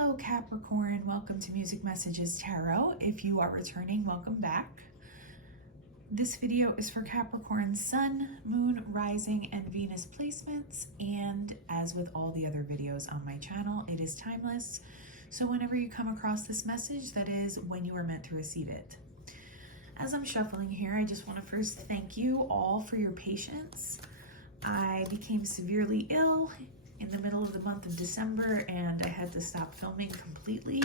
Hello Capricorn, welcome to Music Messages Tarot. If you are returning, welcome back. This video is for Capricorn's Sun, Moon, Rising, and Venus placements, and as with all the other videos on my channel, it is timeless. So whenever you come across this message, that is when you are meant to receive it. As I'm shuffling here, I just want to first thank you all for your patience. I became severely ill in the middle of the month of December and I had to stop filming completely.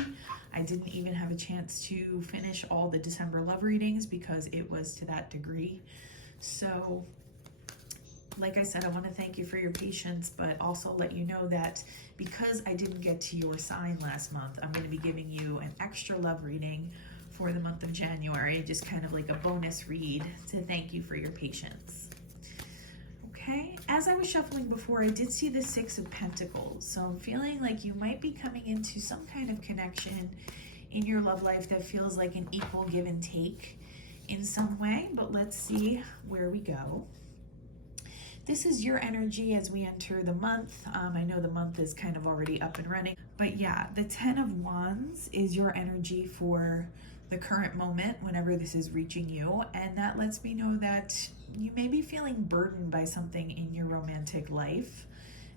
I didn't even have a chance to finish all the December love readings because it was to that degree. So like I said, I want to thank you for your patience, but also let you know that because I didn't get to your sign last month, I'm going to be giving you an extra love reading for the month of January, just kind of like a bonus read to thank you for your patience. Okay, as I was shuffling before, I did see the Six of Pentacles. So I'm feeling like you might be coming into some kind of connection in your love life that feels like an equal give and take in some way, but let's see where we go. This is your energy as we enter the month. I know the month is kind of already up and running, but yeah, the Ten of Wands is your energy for the current moment whenever this is reaching you, and that lets me know that you may be feeling burdened by something in your romantic life.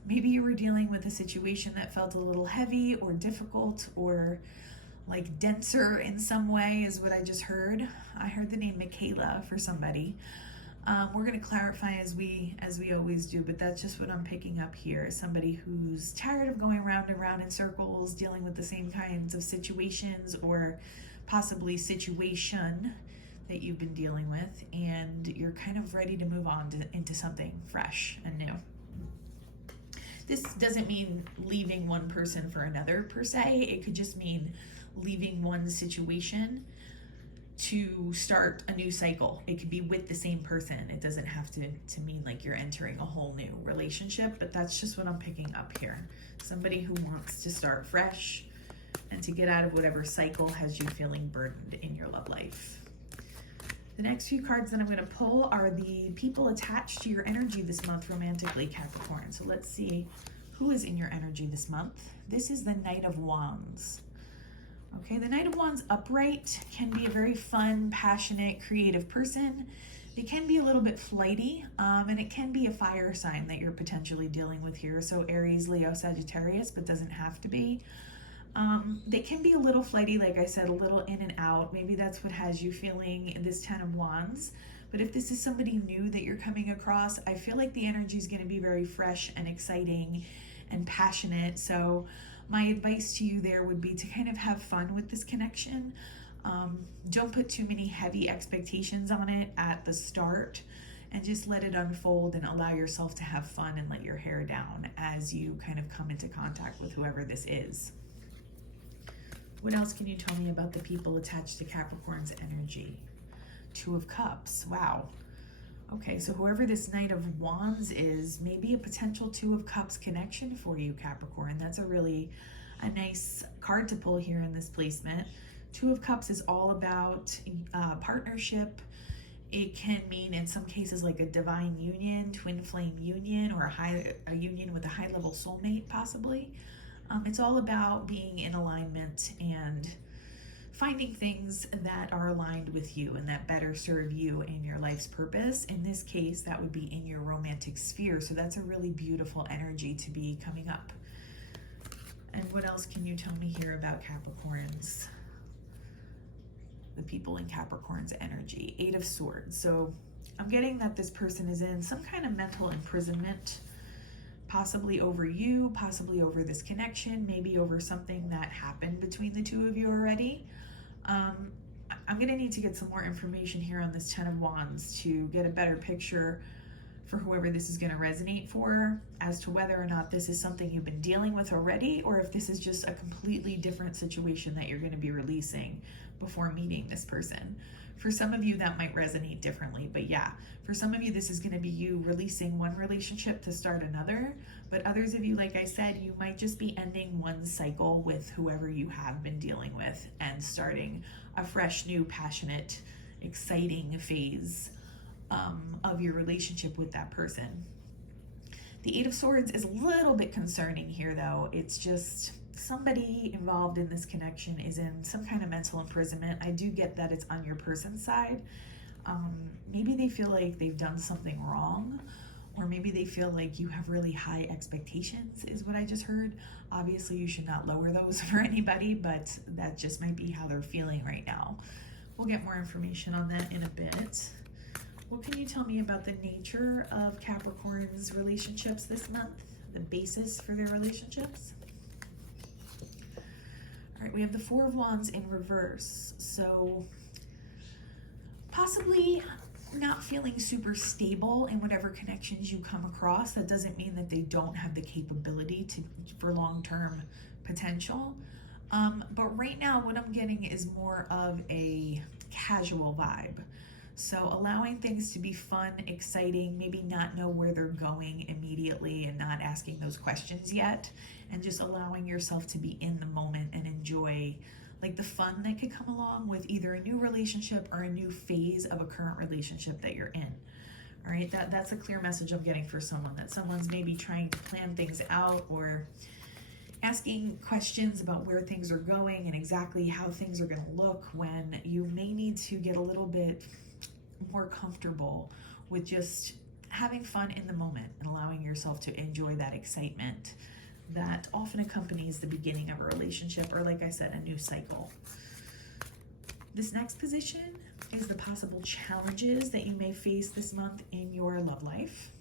Maybe you were dealing with a situation that felt a little heavy or difficult or like denser in some way is what I just heard. I heard the name Michaela for somebody. We're going to clarify as we always do, but that's just what I'm picking up here. Somebody who's tired of going round and round in circles, dealing with the same kinds of situations or possibly situation that you've been dealing with, and you're kind of ready to move on into something fresh and new. This doesn't mean leaving one person for another per se. It could just mean leaving one situation to start a new cycle. It could be with the same person. It doesn't have to mean like you're entering a whole new relationship, but that's just what I'm picking up here. Somebody who wants to start fresh and to get out of whatever cycle has you feeling burdened in your love life. The next few cards that I'm going to pull are the people attached to your energy this month romantically, Capricorn. So let's see who is in your energy this month. This is the Knight of Wands. Okay, the Knight of Wands upright can be a very fun, passionate, creative person. They can be a little bit flighty, and it can be a fire sign that you're potentially dealing with here. So Aries, Leo, Sagittarius, but doesn't have to be. They can be a little flighty, like I said, a little in and out. Maybe that's what has you feeling this Ten of Wands. But if this is somebody new that you're coming across, I feel like the energy is going to be very fresh and exciting and passionate. So my advice to you there would be to kind of have fun with this connection. Don't put too many heavy expectations on it at the start, and just let it unfold and allow yourself to have fun and let your hair down as you kind of come into contact with whoever this is. What else can you tell me about the people attached to Capricorn's energy? Two of Cups. Wow. Okay, so whoever this Knight of Wands is, maybe a potential Two of Cups connection for you, Capricorn. That's a nice card to pull here in this placement. Two of Cups is all about partnership. It can mean in some cases like a divine union, twin flame union, or a union with a high-level soulmate possibly. It's all about being in alignment and finding things that are aligned with you and that better serve you in your life's purpose. In this case, that would be in your romantic sphere. So that's a really beautiful energy to be coming up. And what else can you tell me here about Capricorn's, the people in Capricorn's energy? Eight of Swords. So I'm getting that this person is in some kind of mental imprisonment, possibly over you, possibly over this connection, maybe over something that happened between the two of you already. I'm going to need to get some more information here on this Ten of Wands to get a better picture for whoever this is going to resonate for, as to whether or not this is something you've been dealing with already, or if this is just a completely different situation that you're going to be releasing before meeting this person. For some of you, that might resonate differently, but yeah, for some of you, this is going to be you releasing one relationship to start another, but others of you, like I said, you might just be ending one cycle with whoever you have been dealing with and starting a fresh, new, passionate, exciting phase of your relationship with that person. The Eight of Swords is a little bit concerning here, though. It's just somebody involved in this connection is in some kind of mental imprisonment. I do get that it's on your person's side. Maybe they feel like they've done something wrong, or maybe they feel like you have really high expectations, is what I just heard. Obviously, you should not lower those for anybody, but that just might be how they're feeling right now. We'll get more information on that in a bit. What can you tell me about the nature of Capricorn's relationships this month? The basis for their relationships? All right, we have the Four of Wands in reverse. So possibly not feeling super stable in whatever connections you come across. That doesn't mean that they don't have the capability for long-term potential. But right now what I'm getting is more of a casual vibe. So allowing things to be fun, exciting, maybe not know where they're going immediately and not asking those questions yet, and just allowing yourself to be in the moment and enjoy like the fun that could come along with either a new relationship or a new phase of a current relationship that you're in. All right, that's a clear message I'm getting for someone, that someone's maybe trying to plan things out or asking questions about where things are going and exactly how things are going to look, when you may need to get a little bit more comfortable with just having fun in the moment and allowing yourself to enjoy that excitement that often accompanies the beginning of a relationship, or like I said, a new cycle. This next position is the possible challenges that you may face this month in your love life.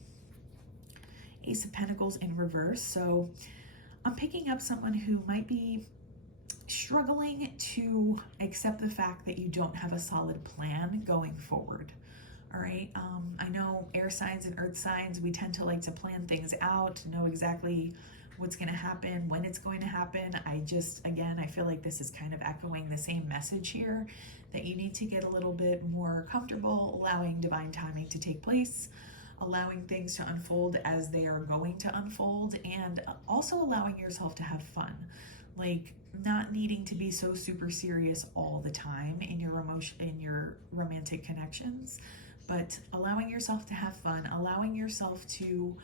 Ace of Pentacles in reverse. So I'm picking up someone who might be struggling to accept the fact that you don't have a solid plan going forward. All right, I know air signs and earth signs, we tend to like to plan things out, know exactly what's going to happen, when it's going to happen. Again, I feel like this is kind of echoing the same message here, that you need to get a little bit more comfortable allowing divine timing to take place, allowing things to unfold as they are going to unfold, and also allowing yourself to have fun. Like not needing to be so super serious all the time in your romantic connections, but allowing yourself to have fun, allowing yourself to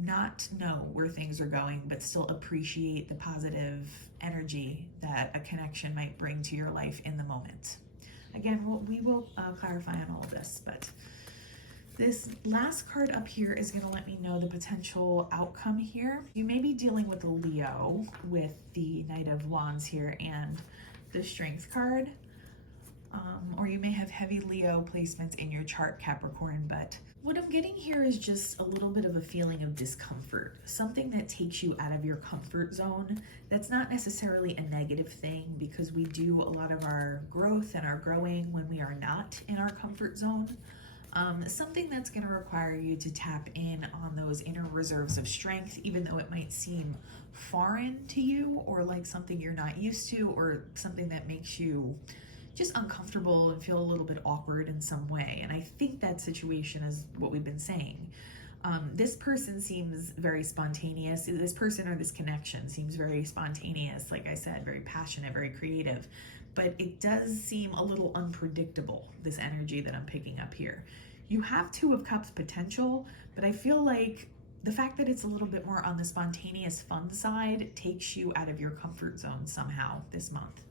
not know where things are going, but still appreciate the positive energy that a connection might bring to your life in the moment. Again, we will clarify on all of this, but this last card up here is going to let me know the potential outcome here. You may be dealing with a Leo with the Knight of Wands here and the Strength card. Or you may have heavy Leo placements in your chart, Capricorn, but what I'm getting here is just a little bit of a feeling of discomfort, something that takes you out of your comfort zone. That's not necessarily a negative thing, because we do a lot of our growth and our growing when we are not in our comfort zone. Something that's going to require you to tap in on those inner reserves of strength, even though it might seem foreign to you, or like something you're not used to, or something that makes you just uncomfortable and feel a little bit awkward in some way. And I think that situation is what we've been saying. This person seems very spontaneous. This person or this connection seems very spontaneous, like I said, very passionate, very creative. But it does seem a little unpredictable, this energy that I'm picking up here. You have Two of Cups potential, but I feel like the fact that it's a little bit more on the spontaneous fun side takes you out of your comfort zone somehow this month.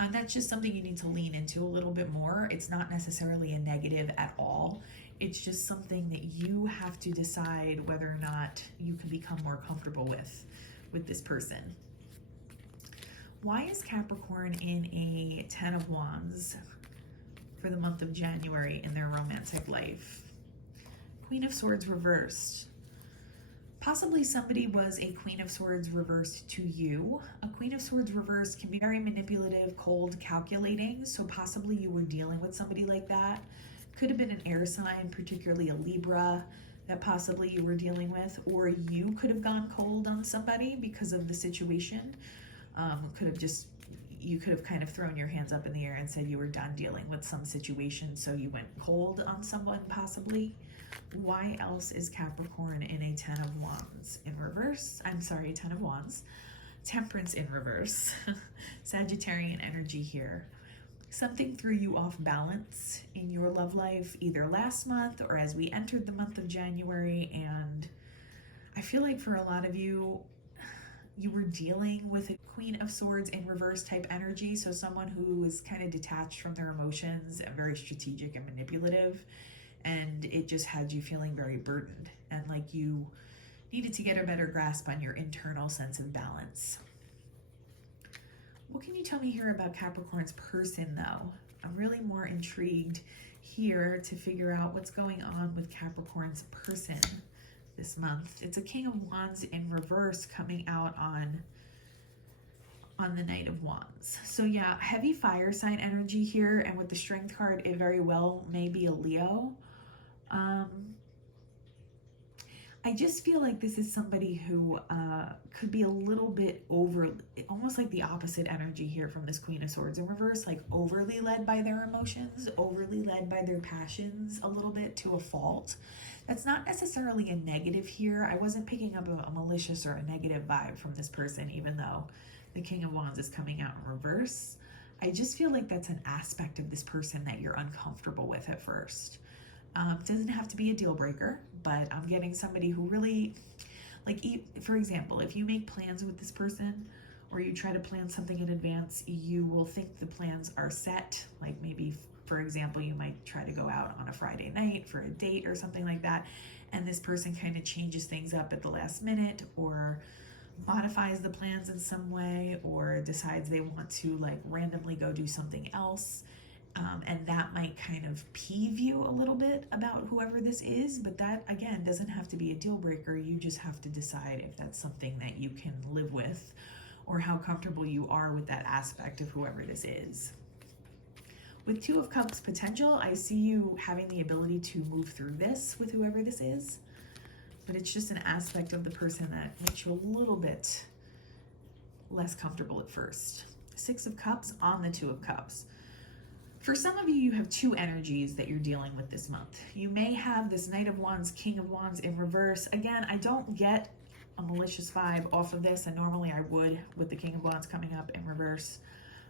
And that's just something you need to lean into a little bit more. It's not necessarily a negative at all. It's just something that you have to decide whether or not you can become more comfortable with this person. Why is Capricorn in a 10 of Wands for the month of January in their romantic life? Queen of Swords reversed. Possibly somebody was a Queen of Swords reversed to you. A Queen of Swords reversed can be very manipulative, cold, calculating. So possibly you were dealing with somebody like that. Could have been an air sign, particularly a Libra, that possibly you were dealing with. Or you could have gone cold on somebody because of the situation. You could have kind of thrown your hands up in the air and said you were done dealing with some situation, so you went cold on someone possibly. Why else is Capricorn in a 10 of Wands in reverse? I'm sorry, 10 of Wands. Temperance in reverse. Sagittarian energy here. Something threw you off balance in your love life, either last month or as we entered the month of January, and I feel like for a lot of you, you were dealing with a Queen of Swords in reverse type energy. So someone who is kind of detached from their emotions and very strategic and manipulative. And it just had you feeling very burdened and like you needed to get a better grasp on your internal sense of balance. What can you tell me here about Capricorn's person though? I'm really more intrigued here to figure out what's going on with Capricorn's person this month. It's a King of Wands in reverse coming out on the Knight of Wands. So yeah, heavy fire sign energy here, and with the Strength card, it very well may be a Leo. I just feel like this is somebody who could be a little bit almost like the opposite energy here from this Queen of Swords in reverse, like overly led by their emotions, overly led by their passions a little bit to a fault. That's not necessarily a negative here. I wasn't picking up a malicious or a negative vibe from this person, even though the King of Wands is coming out in reverse. I just feel like that's an aspect of this person that you're uncomfortable with at first. It doesn't have to be a deal breaker, but I'm getting somebody who really, like, for example, if you make plans with this person or you try to plan something in advance, you will think the plans are set. Like maybe, for example, you might try to go out on a Friday night for a date or something like that, and this person kind of changes things up at the last minute or modifies the plans in some way or decides they want to like randomly go do something else. And that might kind of peeve you a little bit about whoever this is, but that, again, doesn't have to be a deal breaker. You just have to decide if that's something that you can live with or how comfortable you are with that aspect of whoever this is. With Two of Cups potential, I see you having the ability to move through this with whoever this is, but it's just an aspect of the person that makes you a little bit less comfortable at first. Six of Cups on the Two of Cups. For some of you, you have two energies that you're dealing with this month. You may have this Knight of Wands, King of Wands in reverse. Again, I don't get a malicious vibe off of this, and normally I would with the King of Wands coming up in reverse.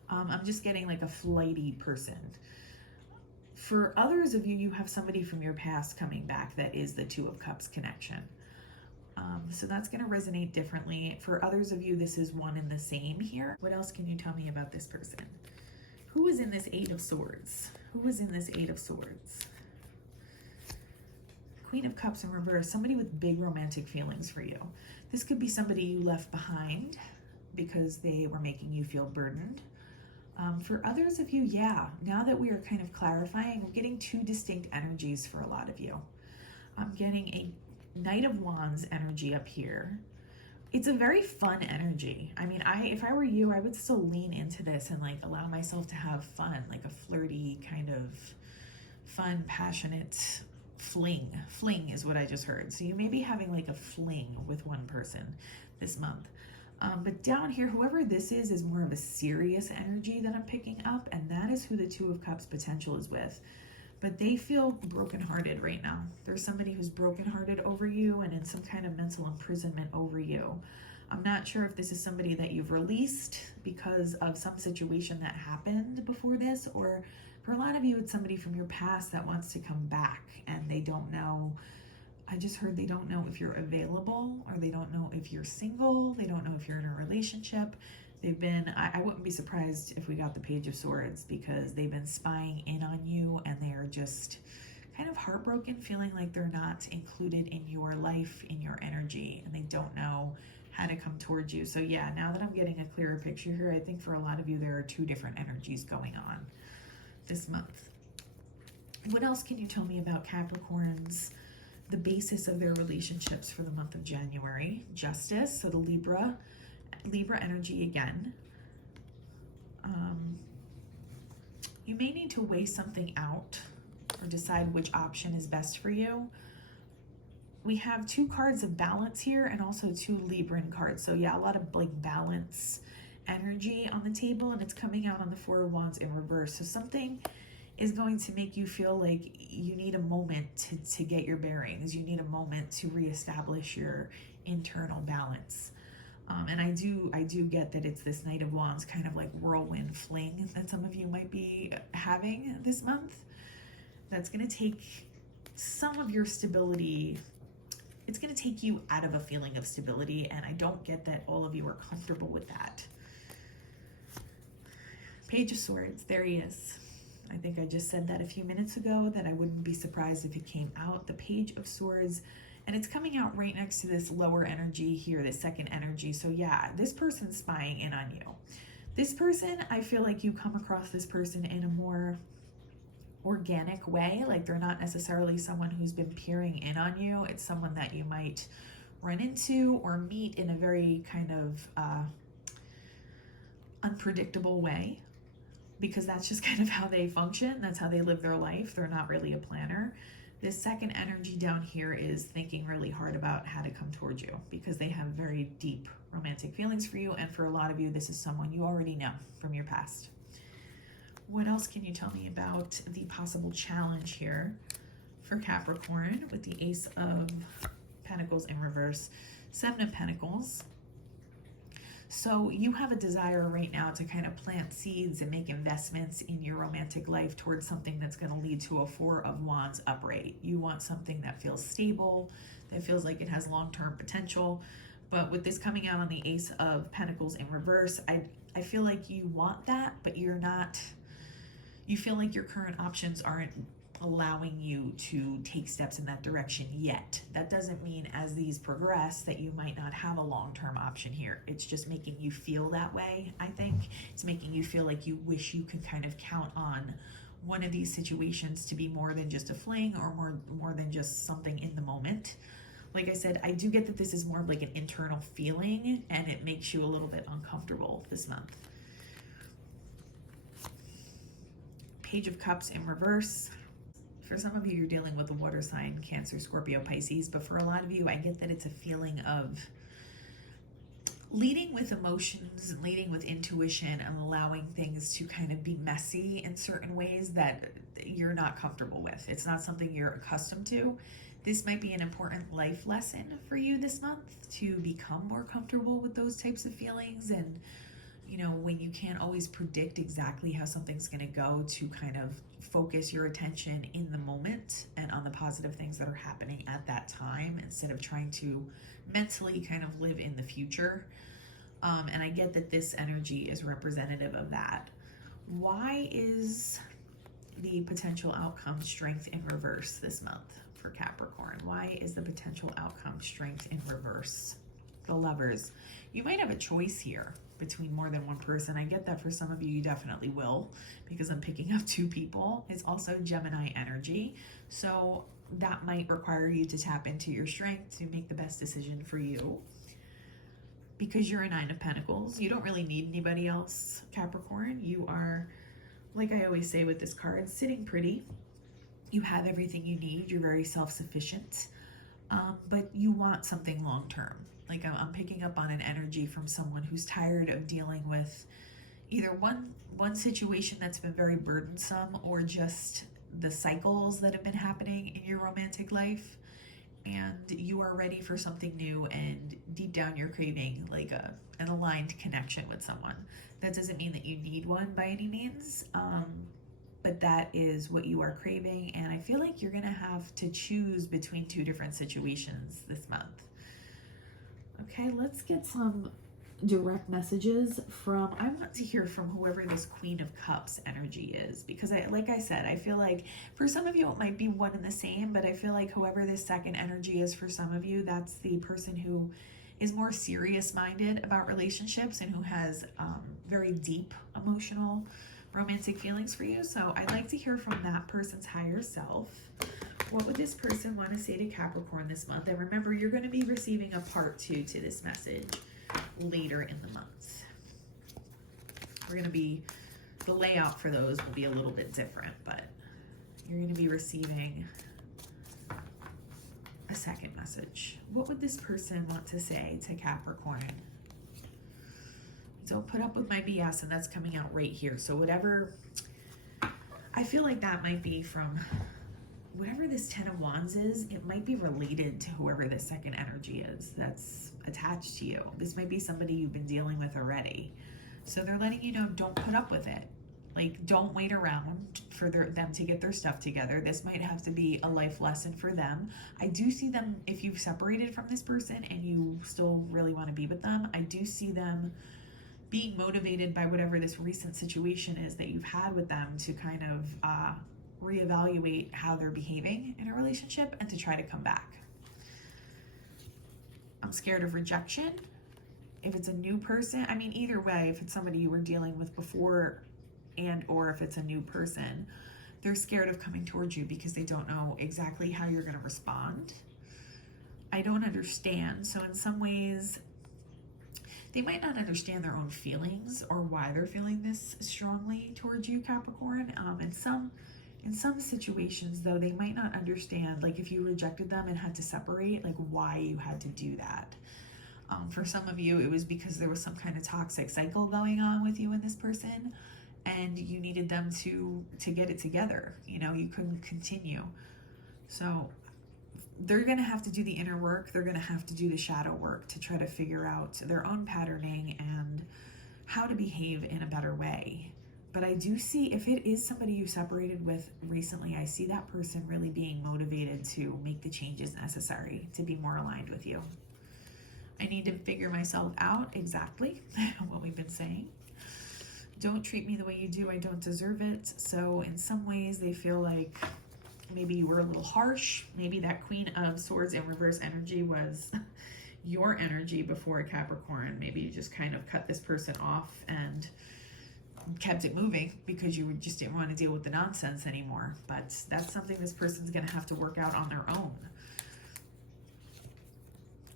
I'm just getting like a flighty person. For others of you, you have somebody from your past coming back that is the Two of Cups connection. So that's going to resonate differently. For others of you, this is one and the same here. What else can you tell me about this person? Who is in this Eight of Swords? Who is in this Eight of Swords? Queen of Cups in reverse, somebody with big romantic feelings for you. This could be somebody you left behind because they were making you feel burdened. For others of you, yeah, now that we are kind of clarifying, I'm getting two distinct energies for a lot of you. I'm getting a Knight of Wands energy up here. It's a very fun energy. I mean, if I were you, I would still lean into this and like allow myself to have fun, like a flirty kind of fun, passionate fling. Fling is what I just heard. So you may be having like a fling with one person this month. But down here, whoever this is more of a serious energy that I'm picking up, and that is who the Two of Cups potential is with. But they feel brokenhearted right now. There's somebody who's brokenhearted over you and in some kind of mental imprisonment over you. I'm not sure if this is somebody that you've released because of some situation that happened before this, or for a lot of you, it's somebody from your past that wants to come back and they don't know. I just heard they don't know if you're available, or they don't know if you're single. They don't know if you're in a relationship. They've been, I wouldn't be surprised if we got the Page of Swords, because they've been spying in on you and they are just kind of heartbroken, feeling like they're not included in your life, in your energy, and they don't know how to come towards you. So yeah, now that I'm getting a clearer picture here, I think for a lot of you, there are two different energies going on this month. What else can you tell me about Capricorns, the basis of their relationships for the month of January? Justice, so the Libra energy again. You may need to weigh something out or decide which option is best for you. We have two cards of balance here and also two Libran cards. So yeah, a lot of like balance energy on the table, and it's coming out on the Four of Wands in reverse. So something is going to make you feel like you need a moment to get your bearings. You need a moment to reestablish your internal balance. And I do get that it's this Knight of Wands kind of like whirlwind fling that some of you might be having this month. That's going to take some of your stability it's going to take you out of a feeling of stability, and I don't get that all of you are comfortable with that. Page of Swords, there he is. I think I just said that a few minutes ago, that I wouldn't be surprised if it came out. The Page of Swords, and it's coming out right next to this lower energy here, this second energy. So yeah, this person's spying in on you. This person, I feel like you come across this person in a more organic way. Like they're not necessarily someone who's been peering in on you. It's someone that you might run into or meet in a very kind of unpredictable way, because that's just kind of how they function. That's how they live their life. They're not really a planner. This second energy down here is thinking really hard about how to come towards you, because they have very deep romantic feelings for you. And for a lot of you, this is someone you already know from your past. What else can you tell me about the possible challenge here for Capricorn with the Ace of Pentacles in reverse, Seven of Pentacles? So you have a desire right now to kind of plant seeds and make investments in your romantic life towards something that's going to lead to a Four of Wands upright. You want something that feels stable, that feels like it has long-term potential. But with this coming out on the Ace of Pentacles in reverse, I feel like you want that, but you're not, you feel like your current options aren't allowing you to take steps in that direction yet. That doesn't mean as these progress that you might not have a long-term option here. It's just making you feel that way, I think. It's making you feel like you wish you could kind of count on one of these situations to be more than just a fling, or more than just something in the moment. Like I said, I do get that this is more of like an internal feeling, and it makes you a little bit uncomfortable this month. Page of Cups in reverse. For some of you, you're dealing with a water sign, Cancer, Scorpio, Pisces, but for a lot of you, I get that it's a feeling of leading with emotions, leading with intuition, and allowing things to kind of be messy in certain ways that you're not comfortable with. It's not something you're accustomed to. This might be an important life lesson for you this month, to become more comfortable with those types of feelings. And you know, when you can't always predict exactly how something's going to go, to kind of focus your attention in the moment and on the positive things that are happening at that time, instead of trying to mentally kind of live in the future. And I get that this energy is representative of that. Why is the potential outcome Strength in reverse this month for Capricorn? Why is the potential outcome Strength in reverse? The Lovers. You might have a choice here between more than one person. I get that for some of you, you definitely will, because I'm picking up two people. It's also Gemini energy. So that might require you to tap into your strength to make the best decision for you. Because you're a Nine of Pentacles, you don't really need anybody else, Capricorn. You are, like I always say with this card, sitting pretty. You have everything you need. You're very self-sufficient, but you want something long-term. Like I'm picking up on an energy from someone who's tired of dealing with either one situation that's been very burdensome, or just the cycles that have been happening in your romantic life. And you are ready for something new, and deep down you're craving like an aligned connection with someone. That doesn't mean that you need one by any means, but that is what you are craving. And I feel like you're gonna have to choose between two different situations this month. Okay, let's get some direct messages from, I want to hear from whoever this Queen of Cups energy is, because like I said, I feel like for some of you it might be one and the same, but I feel like whoever this second energy is for some of you, that's the person who is more serious minded about relationships and who has very deep emotional romantic feelings for you. So I'd like to hear from that person's higher self. What would this person want to say to Capricorn this month? And remember, you're going to be receiving a part 2 to this message later in the month. We're going to be, the layout for those will be a little bit different, but you're going to be receiving a second message. What would this person want to say to Capricorn? Don't put up with my BS, and that's coming out right here. So whatever, I feel like that might be from whatever this Ten of Wands is. It might be related to whoever this second energy is that's attached to you. This might be somebody you've been dealing with already. So they're letting you know, don't put up with it. Like, don't wait around for them to get their stuff together. This might have to be a life lesson for them. I do see them, if you've separated from this person and you still really want to be with them, I do see them being motivated by whatever this recent situation is that you've had with them to kind of reevaluate how they're behaving in a relationship and to try to come back. I'm scared of rejection. If it's a new person, I mean, either way, if it's somebody you were dealing with before and or if it's a new person, they're scared of coming towards you because they don't know exactly how you're going to respond. I don't understand. So in some ways, they might not understand their own feelings or why they're feeling this strongly towards you, Capricorn. In some situations, though, they might not understand, like if you rejected them and had to separate, like why you had to do that. For some of you, it was because there was some kind of toxic cycle going on with you and this person, and you needed them to get it together. You know, you couldn't continue. So they're going to have to do the inner work. They're going to have to do the shadow work to try to figure out their own patterning and how to behave in a better way. But I do see, if it is somebody you separated with recently, I see that person really being motivated to make the changes necessary to be more aligned with you. I need to figure myself out, exactly what we've been saying. Don't treat me the way you do. I don't deserve it. So in some ways, they feel like maybe you were a little harsh. Maybe that Queen of Swords in reverse energy was your energy before Capricorn. Maybe you just kind of cut this person off and kept it moving because you just didn't want to deal with the nonsense anymore. But that's something this person's going to have to work out on their own.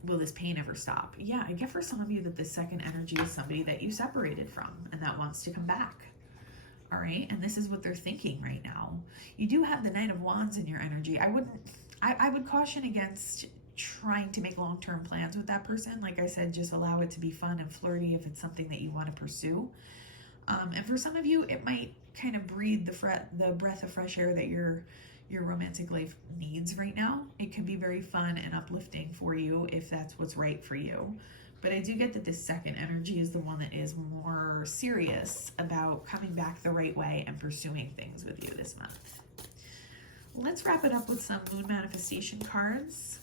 Will this pain ever stop? Yeah, I get for some of you that the second energy is somebody that you separated from and that wants to come back. All right, and this is what they're thinking right now. You do have the Knight of Wands in your energy. I would caution against trying to make long-term plans with that person. Like I said, just allow it to be fun and flirty if it's something that you want to pursue. And for some of you, it might kind of breathe the breath of fresh air that your romantic life needs right now. It can be very fun and uplifting for you if that's what's right for you. But I do get that this second energy is the one that is more serious about coming back the right way and pursuing things with you this month. Let's wrap it up with some moon manifestation cards.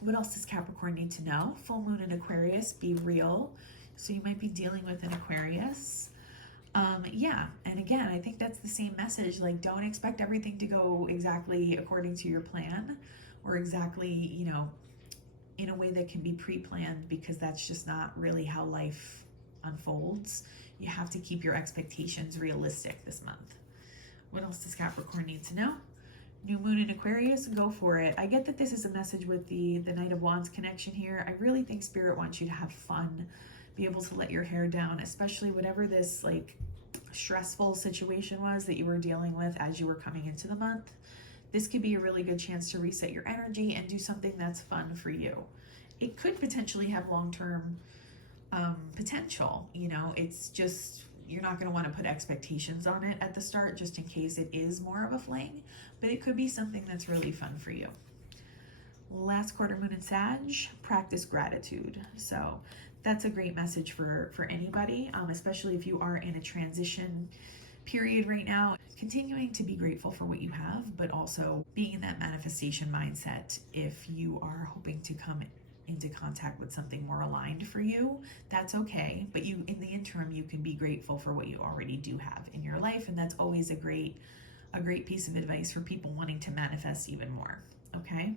What else does Capricorn need to know? Full moon in Aquarius, be real. So you might be dealing with an Aquarius. Yeah, and again, I think that's the same message. Like, don't expect everything to go exactly according to your plan or exactly, you know, in a way that can be pre-planned, because that's just not really how life unfolds. You have to keep your expectations realistic this month. What else does Capricorn need to know? New moon in Aquarius, go for it. I get that this is a message with the Knight of Wands connection here. I really think Spirit wants you to have fun, be able to let your hair down, especially whatever this like stressful situation was that you were dealing with as you were coming into the month. This could be a really good chance to reset your energy and do something that's fun for you. It could potentially have long-term potential. You know, it's just, you're not going to want to put expectations on it at the start just in case it is more of a fling, but it could be something that's really fun for you. Last quarter moon in Sag, practice gratitude. So that's a great message for anybody, especially if you are in a transition period right now. Continuing to be grateful for what you have, but also being in that manifestation mindset. If you are hoping to come into contact with something more aligned for you, that's okay. But you, in the interim, you can be grateful for what you already do have in your life, and that's always a great piece of advice for people wanting to manifest even more. Okay.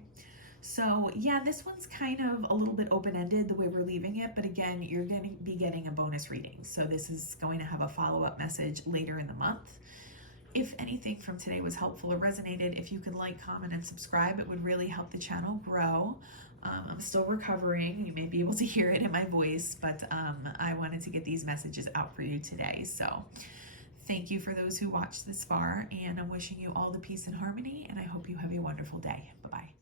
So yeah, this one's kind of a little bit open-ended the way we're leaving it, but again, you're going to be getting a bonus reading. So this is going to have a follow-up message later in the month. If anything from today was helpful or resonated, if you could like, comment, and subscribe, it would really help the channel grow. I'm still recovering. You may be able to hear it in my voice, but I wanted to get these messages out for you today. So thank you for those who watched this far, and I'm wishing you all the peace and harmony, and I hope you have a wonderful day. Bye-bye.